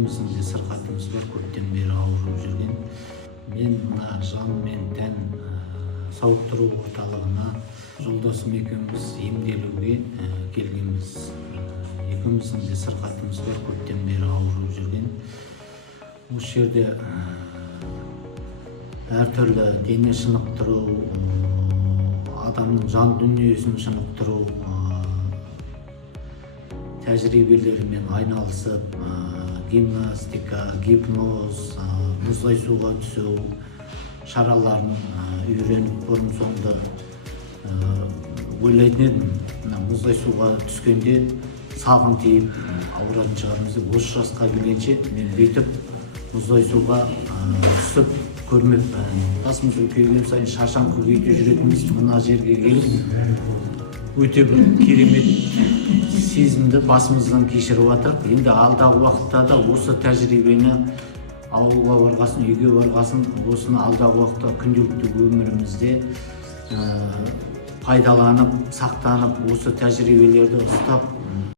Bizде сырқатымыз бар, көптен бері ауырып жүрген. Мен мына жан мен тән сауықтыру орталығына жолдасым екеуміз емделуге келгенбіз. Екеуміздің де сырқатымыз бар, көптен бері ауырып жүрген. Осы жерде әртүрлі дене шынықтыру, адамның жан дүниесін шынықтыру тәжірибелерімен айналысып, гимнастика, гипноз, мұздай суға түсу шараларын үйреніп бұрын соңды ойлайтын едім. Мұздай суға түскенде салқын тиіп ауыратын шығармыз деп, осы жасқа келгенше мен бүйтіп мұздай суға түсіп көрмеппін. Жасымыз үлкейген сайын шаршаң көбейіп жүретініміз, мына жерге келіп өте бір керемет сезімді басымыздан кешіріп жатырық. Енді алдағы уақытта да осы тәжірибені ауылға барғасын, үйге барғасын, осыны алдағы уақытта күнделікті өмірімізде пайдаланып, сақтанып, осы тәжірибелерді ұстап